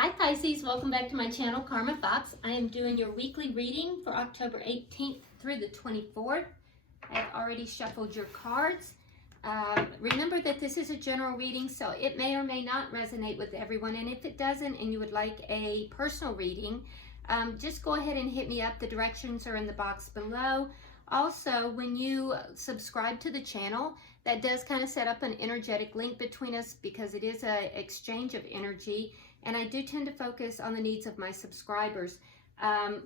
Hi Pisces, welcome back to my channel, Karma Fox. I am doing your weekly reading for October 18th through the 24th. I've already shuffled your cards. Remember that this is a general reading, so it may or may not resonate with everyone. And if it doesn't and you would like a personal reading, just go ahead and hit me up. The directions are in the box below. Also, when you subscribe to the channel, that does kind of set up an energetic link between us because it is an exchange of energy. And I do tend to focus on the needs of my subscribers.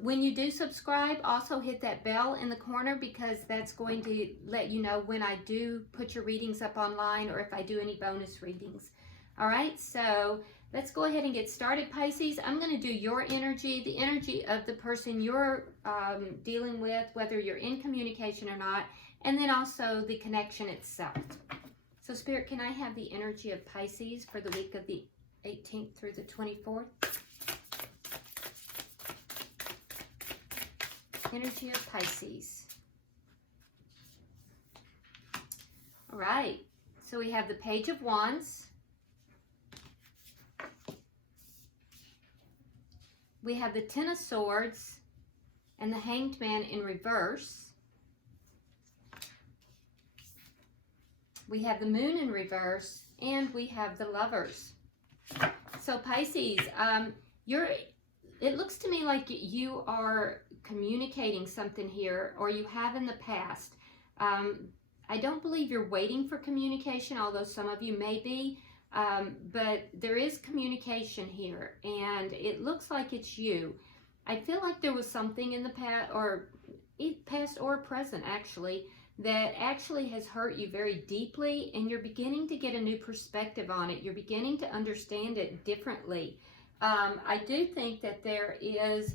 When you do subscribe, also hit that bell in the corner because that's going to let you know when I do put your readings up online or if I do any bonus readings. All right, so let's go ahead and get started, Pisces. I'm going to do your energy, the energy of the person you're dealing with, whether you're in communication or not, and then also the connection itself. So, Spirit, can I have the energy of Pisces for the week of the 18th through the 24th? Energy of Pisces. All right, so we have the Page of Wands. We have the Ten of Swords and the Hanged Man in reverse. We have the Moon in reverse, and we have the Lovers. So Pisces, it looks to me like you are communicating something here, or you have in the past. I don't believe you're waiting for communication, although some of you may be, but there is communication here, and it looks like it's you. I feel like there was something in the past or present actually, that actually has hurt you very deeply, and you're beginning to get a new perspective on it. You're beginning to understand it differently. I do think that there is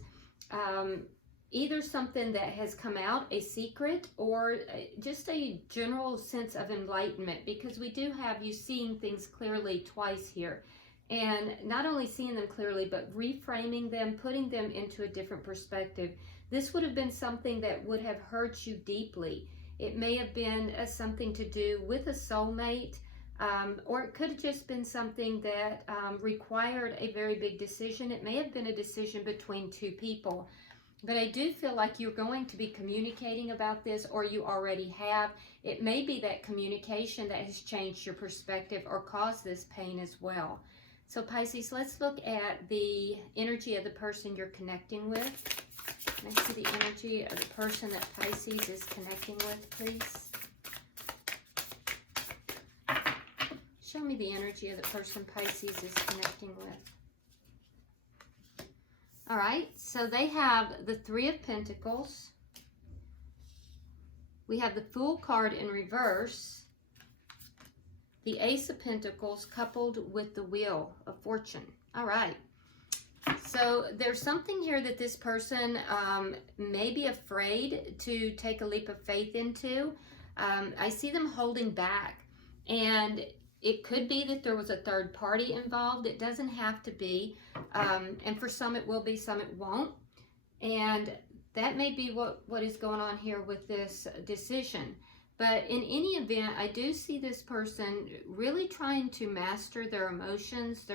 either something that has come out, a secret, or just a general sense of enlightenment, because we do have you seeing things clearly twice here. And not only seeing them clearly, but reframing them, putting them into a different perspective. This would have been something that would have hurt you deeply. It may have been something to do with a soulmate, or it could have just been something that required a very big decision. It may have been a decision between two people. But I do feel like you're going to be communicating about this, or you already have. It may be that communication that has changed your perspective or caused this pain as well. So Pisces, let's look at the energy of the person you're connecting with. Can I see the energy of the person that Pisces is connecting with, please? Show me the energy of the person Pisces is connecting with. All right, so they have the Three of Pentacles. We have the Fool card in reverse. The Ace of Pentacles coupled with the Wheel of Fortune. All right. So there's something here that this person may be afraid to take a leap of faith into. I see them holding back, and it could be that there was a third party involved. It doesn't have to be, and for some it will be, some it won't. And that may be what is going on here with this decision. But in any event, I do see this person really trying to master their emotions.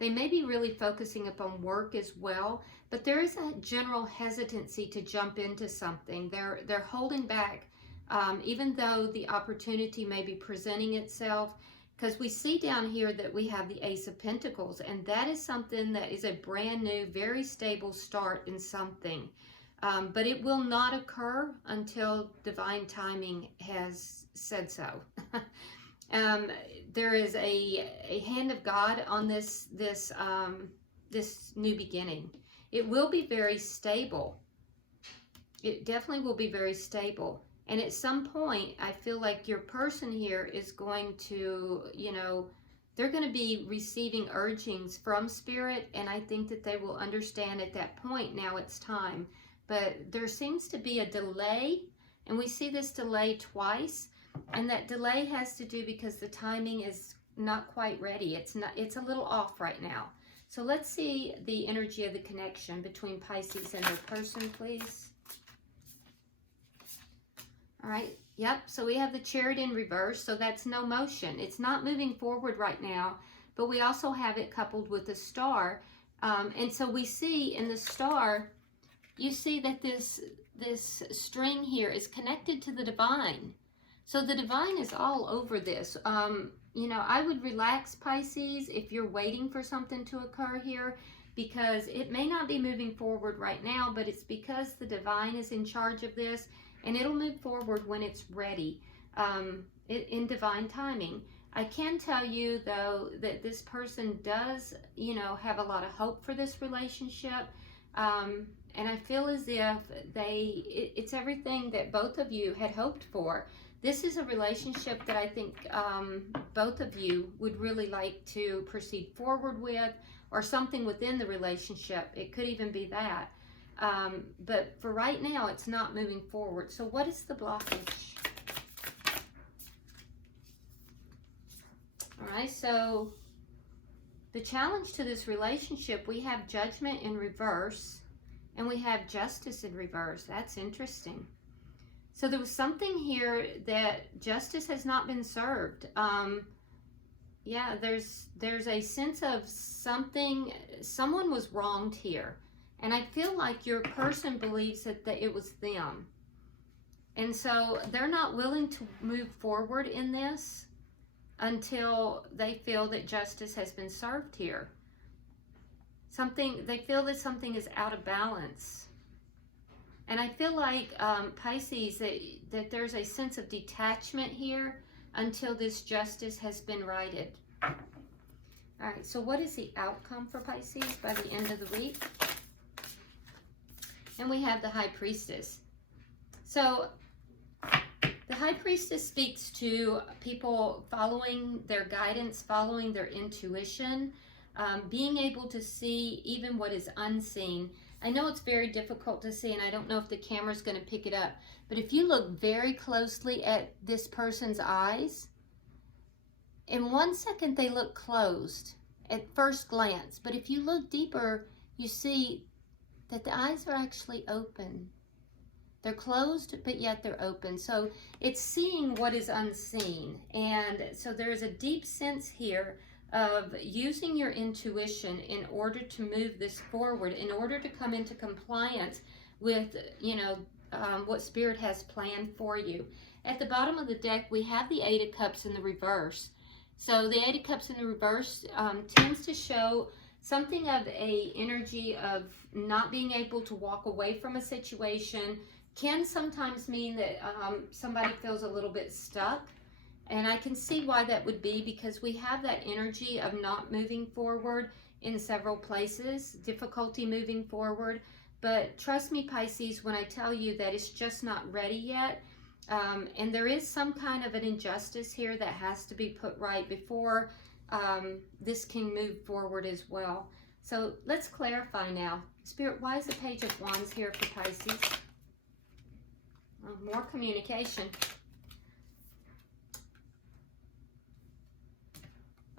They may be really focusing upon work as well, but there is a general hesitancy to jump into something. They're holding back, even though the opportunity may be presenting itself, because we see down here that we have the Ace of Pentacles, and that is something that is a brand new, very stable start in something. But it will not occur until divine timing has said so. There is a hand of God on this new beginning. It will be very stable. It definitely will be very stable. And at some point, I feel like your person here is going to, they're going to be receiving urgings from Spirit, and I think that they will understand at that point, now it's time. But there seems to be a delay, and we see this delay twice. And that delay has to do because the timing is not quite ready. It's a little off right now. So let's see the energy of the connection between Pisces and their person, please. All right. Yep. So we have the Chariot in reverse. So that's no motion. It's not moving forward right now, but we also have it coupled with a star. And so we see in the star, you see that this string here is connected to the divine. So the divine is all over this. You know, I would relax, Pisces, if you're waiting for something to occur here, because it may not be moving forward right now, but it's because the divine is in charge of this, and it'll move forward when it's ready, in divine timing. I can tell you, though, that this person does, you know, have a lot of hope for this relationship. And I feel as if it's everything that both of you had hoped for. This is a relationship that I think both of you would really like to proceed forward with, or something within the relationship. It could even be that. But for right now, it's not moving forward. So what is the blockage? All right, so the challenge to this relationship, we have Judgment in reverse, and we have Justice in reverse. That's interesting. So there was something here that justice has not been served. Yeah, there's a sense of someone was wronged here. And I feel like your person believes that it was them. And so they're not willing to move forward in this until they feel that justice has been served here. They feel that something is out of balance. And I feel like, Pisces, that there's a sense of detachment here until this justice has been righted. All right, so what is the outcome for Pisces by the end of the week? And we have the High Priestess. So the High Priestess speaks to people following their guidance, following their intuition, being able to see even what is unseen. I know it's very difficult to see, and I don't know if the camera's going to pick it up, but if you look very closely at this person's eyes, in 1 second they look closed at first glance, but if you look deeper, you see that the eyes are actually open. They're closed, but yet they're open. So it's seeing what is unseen. And so there is a deep sense here of using your intuition in order to move this forward, in order to come into compliance with, you know, what Spirit has planned for you. At the bottom of the deck, we have the Eight of Cups in the reverse. So the Eight of Cups in the reverse tends to show something of a energy of not being able to walk away from a situation. Can sometimes mean that somebody feels a little bit stuck. And I can see why that would be, because we have that energy of not moving forward in several places, difficulty moving forward. But trust me, Pisces, when I tell you that it's just not ready yet. And there is some kind of an injustice here that has to be put right before this can move forward as well. So let's clarify now. Spirit, why is the Page of Wands here for Pisces? More communication.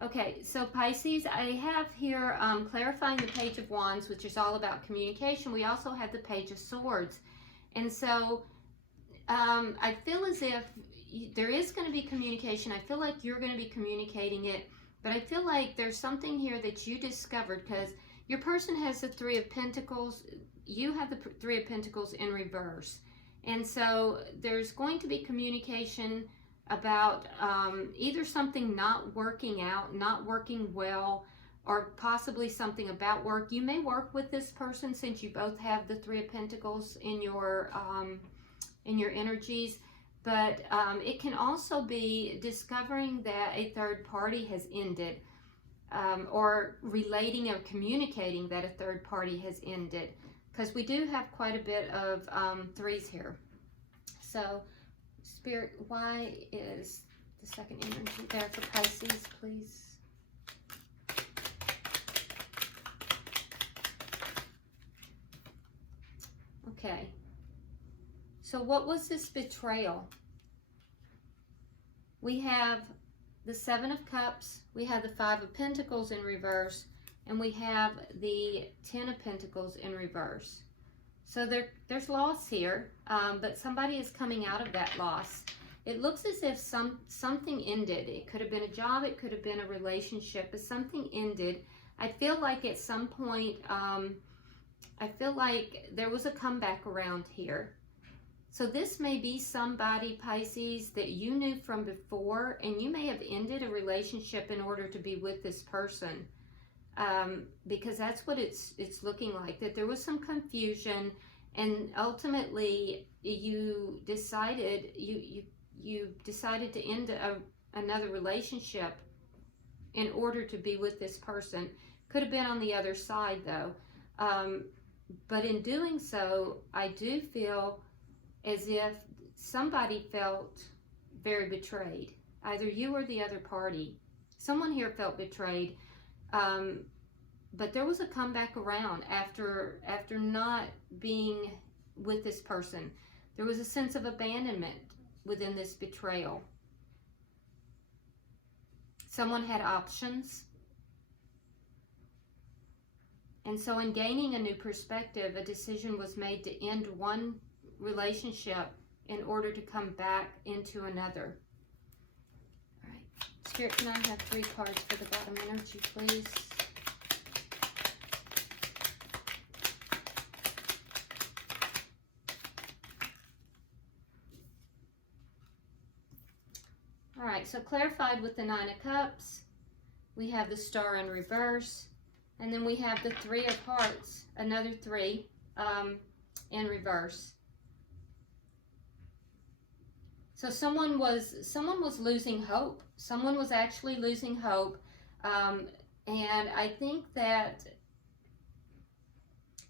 Okay, so Pisces, I have here clarifying the Page of Wands, which is all about communication. We also have the Page of Swords. And so I feel as if there is going to be communication. I feel like you're going to be communicating it. But I feel like there's something here that you discovered, because your person has the Three of Pentacles. You have the Three of Pentacles in reverse. And so there's going to be communication about either something not working out, not working well, or possibly something about work. You may work with this person since you both have the Three of Pentacles in your energies. But it can also be discovering that a third party has ended, or relating or communicating that a third party has ended, because we do have quite a bit of threes here. So, Spirit, why is the second energy there for Pisces, please? Okay. So what was this betrayal? We have the Seven of Cups, we have the Five of Pentacles in reverse, and we have the Ten of Pentacles in reverse. So there's loss here, but somebody is coming out of that loss. it looks as if something ended. It could have been a job, it could have been a relationship, but something ended. I feel like at some point, I feel like there was a comeback around here. So this may be somebody, Pisces, that you knew from before, and you may have ended a relationship in order to be with this person. Because that's what it's looking like, that there was some confusion, and ultimately you decided you decided to end another relationship in order to be with this person. Could have been on the other side though, but in doing so, I do feel as if somebody felt very betrayed, either you or the other party. Someone here felt betrayed. But there was a comeback around after not being with this person. There was a sense of abandonment within this betrayal. Someone had options. And so in gaining a new perspective, a decision was made to end one relationship in order to come back into another. All right. Spirit, can I have 3 cards for the bottom energy, please? All right, so clarified with the 9 of Cups, we have the Star in reverse, and then we have the 3 of Hearts, another 3 in reverse. So someone was losing hope. Someone was actually losing hope, and I think that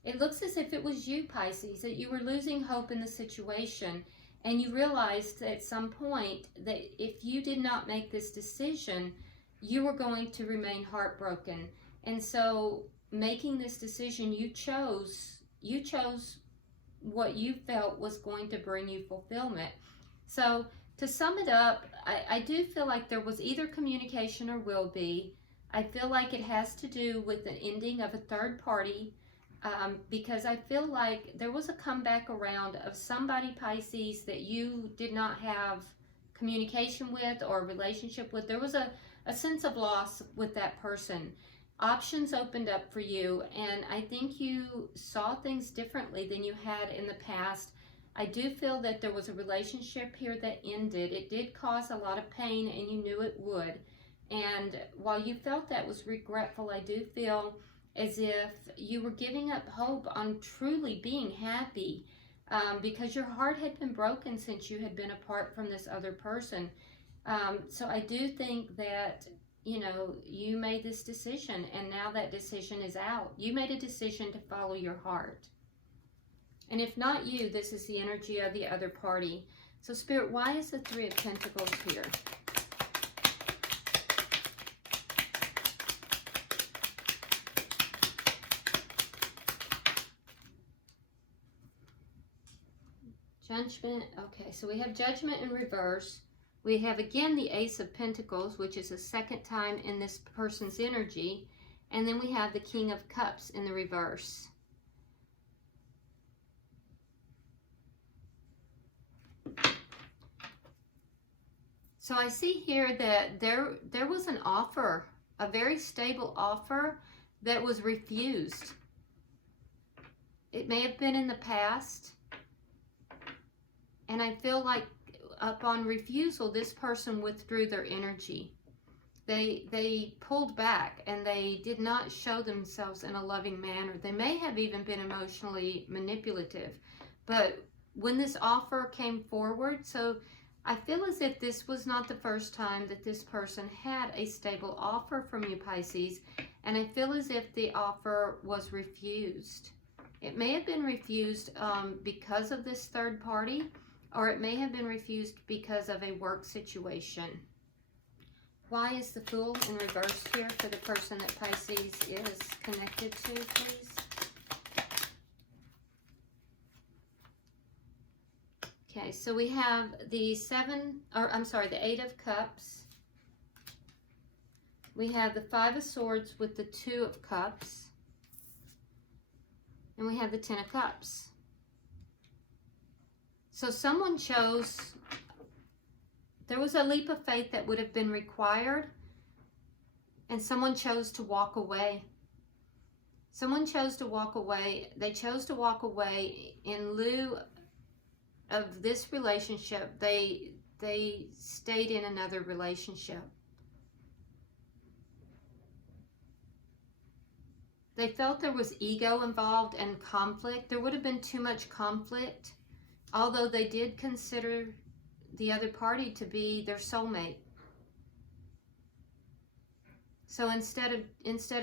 it looks as if it was you, Pisces, that you were losing hope in the situation. And you realized at some point that if you did not make this decision, you were going to remain heartbroken. And so making this decision, you chose what you felt was going to bring you fulfillment. So to sum it up, I do feel like there was either communication or will be. I feel like it has to do with the ending of a third party. Because I feel like there was a comeback around of somebody, Pisces, that you did not have communication with or a relationship with. There was a sense of loss with that person. Options opened up for you, and I think you saw things differently than you had in the past. I do feel that there was a relationship here that ended. It did cause a lot of pain, and you knew it would. And while you felt that was regretful, I do feel as if you were giving up hope on truly being happy, because your heart had been broken since you had been apart from this other person. So I do think that, you know, you made this decision, and now that decision is out. You made a decision to follow your heart. And if not you, this is the energy of the other party. So Spirit, why is the 3 of Pentacles here? Judgment. Okay, so we have Judgment in reverse. We have again the Ace of Pentacles, which is the second time in this person's energy. And then we have the King of Cups in the reverse. So I see here that there was an offer, a very stable offer that was refused. It may have been in the past. And I feel like upon refusal, this person withdrew their energy. They pulled back, and they did not show themselves in a loving manner. They may have even been emotionally manipulative. But when this offer came forward, so I feel as if this was not the first time that this person had a stable offer from you, Pisces. And I feel as if the offer was refused. It may have been refused because of this third party, or it may have been refused because of a work situation. Why is the Fool in reverse here for the person that Pisces is connected to, please? Okay, so we have the 8 of Cups. We have the 5 of Swords with the 2 of Cups. And we have the 10 of Cups. So someone chose there was a leap of faith that would have been required, and someone chose to walk away. Someone chose to walk away. They chose to walk away in lieu of this relationship. They stayed in another relationship. They felt there was ego involved and conflict. There would have been too much conflict, although they did consider the other party to be their soulmate. So instead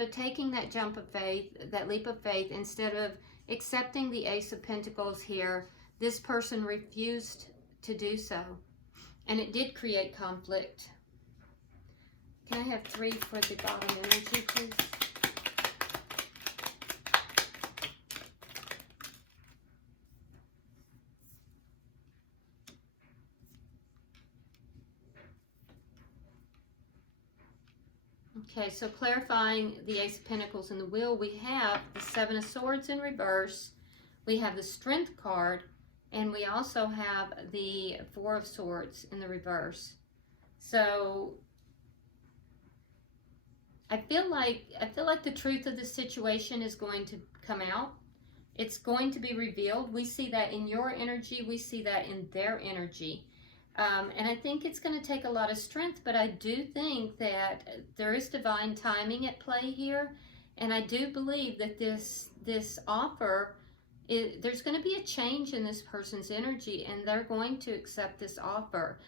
of taking that jump of faith, that leap of faith, instead of accepting the Ace of Pentacles here, this person refused to do so. And it did create conflict. Can I have 3 for the bottom energy, please? Okay, so clarifying the Ace of Pentacles in the Wheel, we have the 7 of Swords in reverse, we have the Strength card, and we also have the 4 of Swords in the reverse. So I feel like the truth of the situation is going to come out. It's going to be revealed. We see that in your energy, we see that in their energy. And I think it's going to take a lot of strength, but I do think that there is divine timing at play here. And I do believe that this offer, there's going to be a change in this person's energy, and they're going to accept this offer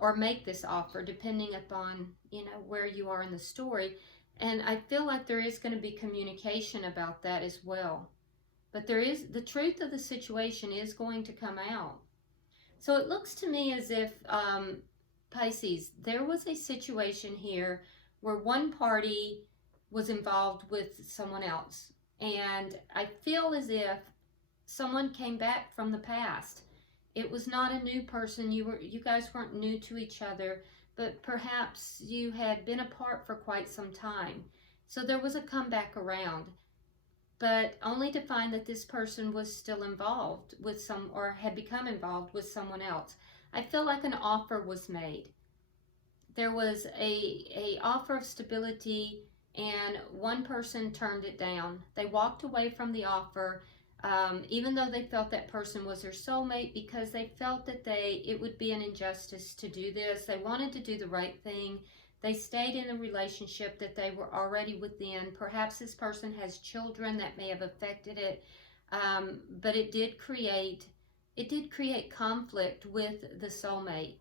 or make this offer, depending upon, where you are in the story. And I feel like there is going to be communication about that as well. But the truth of the situation is going to come out. So it looks to me as if, Pisces, there was a situation here where one party was involved with someone else. And I feel as if someone came back from the past. It was not a new person. You guys weren't new to each other, but perhaps you had been apart for quite some time. So there was a comeback around, but only to find that this person was still involved with or had become involved with someone else. I feel like an offer was made. There was a offer of stability, and one person turned it down. They walked away from the offer, even though they felt that person was their soulmate, because they felt that it would be an injustice to do this. They wanted to do the right thing. They stayed in a relationship that they were already within. Perhaps this person has children that may have affected it, but it did create conflict with the soulmate.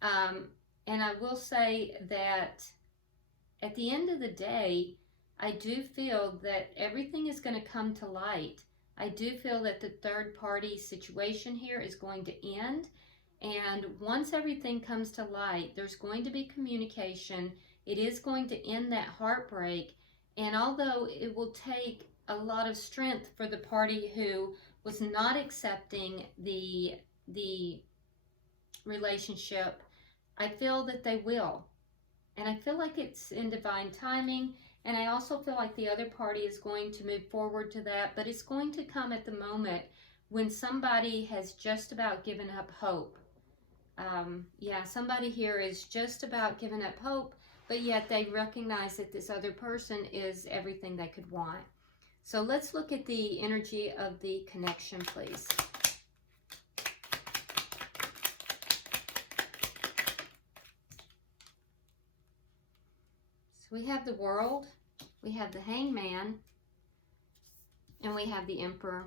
And I will say that at the end of the day, I do feel that everything is going to come to light. I do feel that the third party situation here is going to end. And once everything comes to light, there's going to be communication. It is going to end that heartbreak. And although it will take a lot of strength for the party who was not accepting the relationship, I feel that they will. And I feel like it's in divine timing. And I also feel like the other party is going to move forward to that. But it's going to come at the moment when somebody has just about given up hope. Somebody here is just about giving up hope, but yet they recognize that this other person is everything they could want. So let's look at the energy of the connection, please. So we have the World, we have the Hangman, and we have the Emperor.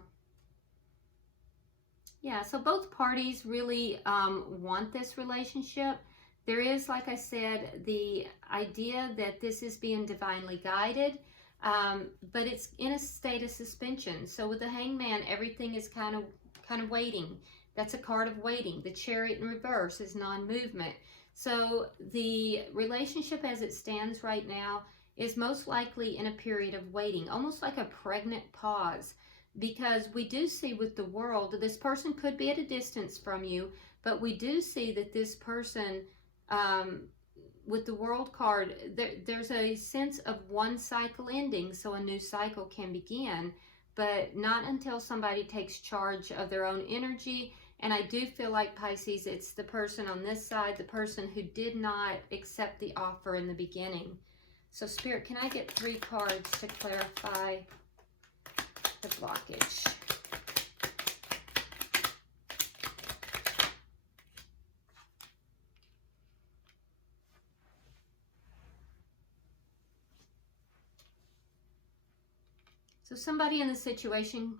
Yeah, so both parties really want this relationship. There is, like I said, the idea that this is being divinely guided, but it's in a state of suspension. So with the Hangman, everything is kind of waiting. That's a card of waiting. The Chariot in reverse is non-movement. So the relationship as it stands right now is most likely in a period of waiting, almost like a pregnant pause. Because we do see with the World, this person could be at a distance from you, but we do see that this person, with the World card, there's a sense of one cycle ending, so a new cycle can begin, but not until somebody takes charge of their own energy And I do feel like, Pisces, it's the person on this side, the person who did not accept the offer in the beginning. So Spirit, can I get 3 cards to clarify the blockage? So somebody in the situation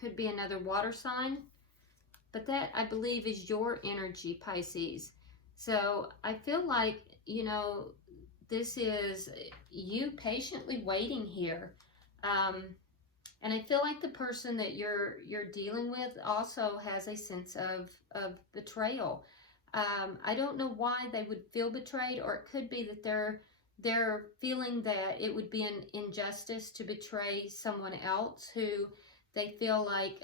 could be another water sign, but that, I believe, is your energy, Pisces. So I feel like, you know, this is you patiently waiting here. And I feel like the person that you're dealing with also has a sense of betrayal. I don't know why they would feel betrayed, or it could be that they're feeling that it would be an injustice to betray someone else who they feel like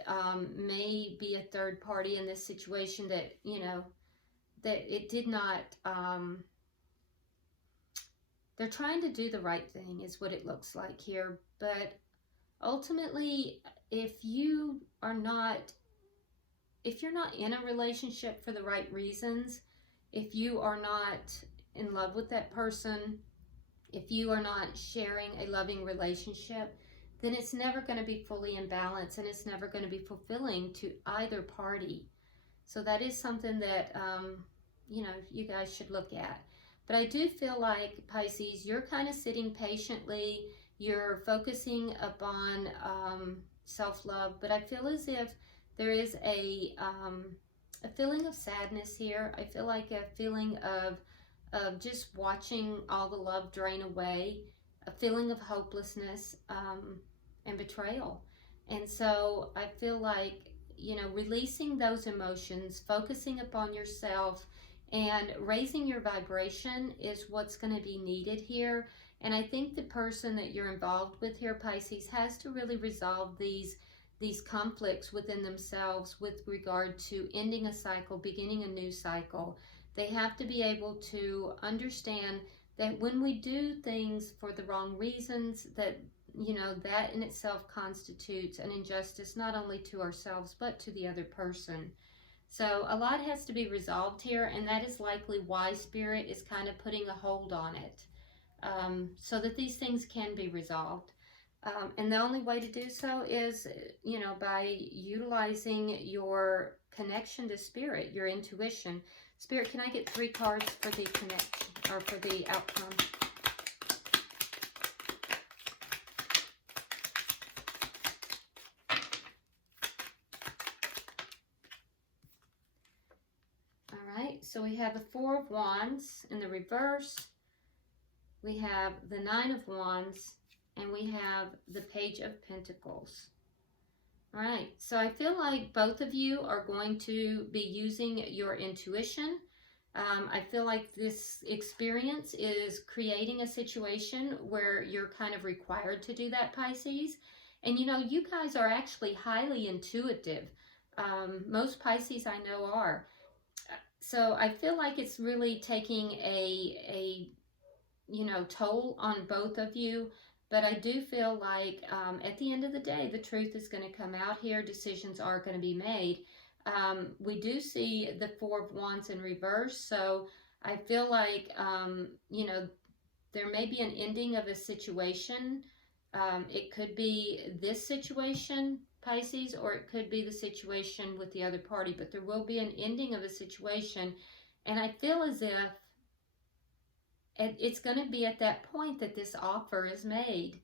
may be a third party in this situation, that, you know, that it did not, they're trying to do the right thing is what it looks like here. But ultimately, if you're not in a relationship for the right reasons, if you are not in love with that person, if you are not sharing a loving relationship, then it's never going to be fully in balance, and it's never going to be fulfilling to either party. So that is something that, you know, you guys should look at. But I do feel like, Pisces, you're kind of sitting patiently, you're focusing upon self-love, but I feel as if there is a feeling of sadness here. I feel like a feeling of just watching all the love drain away, a feeling of hopelessness and betrayal. And so I feel like, you know, releasing those emotions, focusing upon yourself, and raising your vibration is what's going to be needed here. And I think the person that you're involved with here, Pisces, has to really resolve these conflicts within themselves with regard to ending a cycle, beginning a new cycle. They have to be able to understand that when we do things for the wrong reasons, that, you know, that in itself constitutes an injustice, not only to ourselves, but to the other person. So a lot has to be resolved here, and that is likely why Spirit is kind of putting a hold on it, so that these things can be resolved. And the only way to do so is, you know, by utilizing your connection to Spirit, your intuition. Spirit, can I get 3 cards for the connection, or for the outcome? All right, so we have the 4 of Wands in the reverse. We have the 9 of Wands, and we have the Page of Pentacles. All right, so I feel like both of you are going to be using your intuition. I feel like this experience is creating a situation where you're kind of required to do that, Pisces. And you know, you guys are actually highly intuitive. Most Pisces I know are. So I feel like it's really taking a you know, toll on both of you. But I do feel like at the end of the day, the truth is going to come out here. Decisions are going to be made. We do see the 4 of Wands in reverse. So I feel like, you know, there may be an ending of a situation. It could be this situation, Pisces, or it could be the situation with the other party. But there will be an ending of a situation. And I feel as if it's going to be at that point that this offer is made.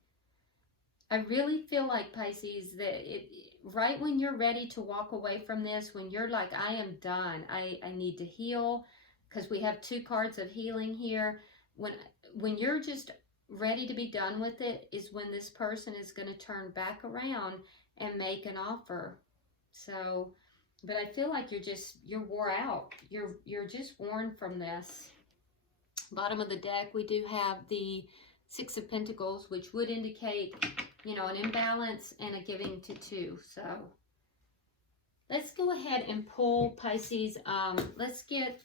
I really feel like, Pisces, that right when you're ready to walk away from this, when you're like, I am done, I need to heal, because we have 2 cards of healing here. When you're just ready to be done with it is when this person is going to turn back around and make an offer. So, but I feel like you're wore out. You're just worn from this. Bottom of the deck, we do have the 6 of Pentacles, which would indicate, you know, an imbalance and a giving to 2. So let's go ahead and pull, Pisces. Let's get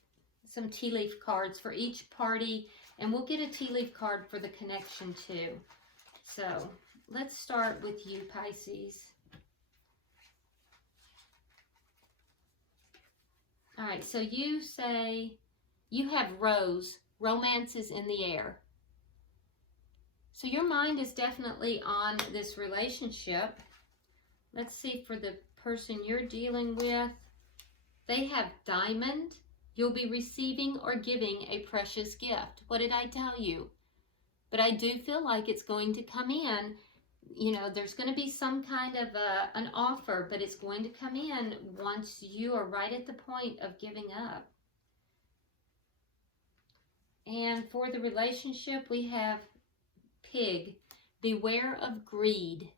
some tea leaf cards for each party, and we'll get a tea leaf card for the connection too. So let's start with you, Pisces. All right, so you say you have Rose, romance is in the air. So your mind is definitely on this relationship. Let's see, for the person you're dealing with, they have Diamond. You'll be receiving or giving a precious gift. What did I tell you? But I do feel like it's going to come in. You know, there's going to be some kind of an offer, but it's going to come in once you are right at the point of giving up. And for the relationship, we have Pig. Beware of greed.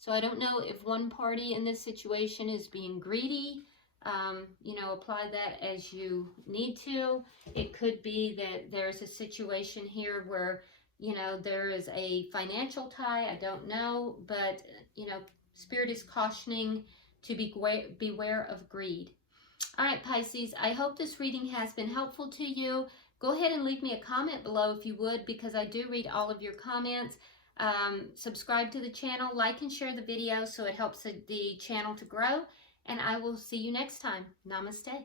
So I don't know if one party in this situation is being greedy. You know, apply that as you need to. It could be that there's a situation here where, you know, there is a financial tie. I don't know, but, you know, Spirit is cautioning to beware of greed. All right, Pisces, I hope this reading has been helpful to you. Go ahead and leave me a comment below if you would, because I do read all of your comments. Subscribe to the channel, like and share the video so it helps the channel to grow. And I will see you next time. Namaste.